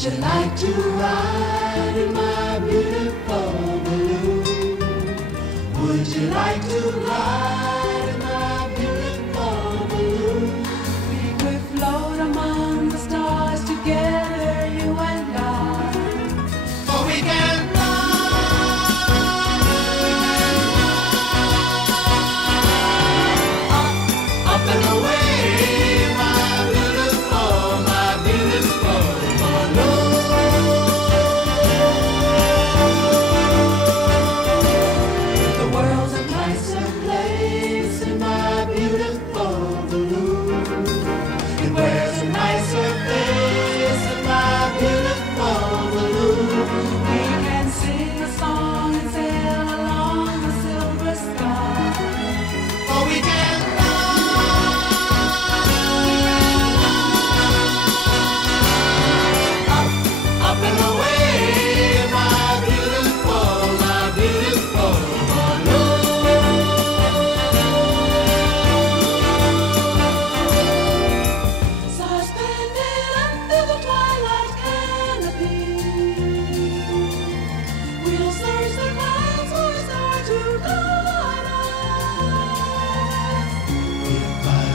Would you like to ride in my beautiful balloon? Would you like to ride in my beautiful balloon? We could float among the stars together, you and I. For we can fly up and away.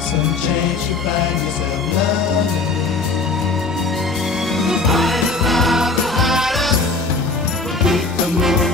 Some change, you find yourself loving me. We'll find it out, we'll hide us, we'll keep the moon.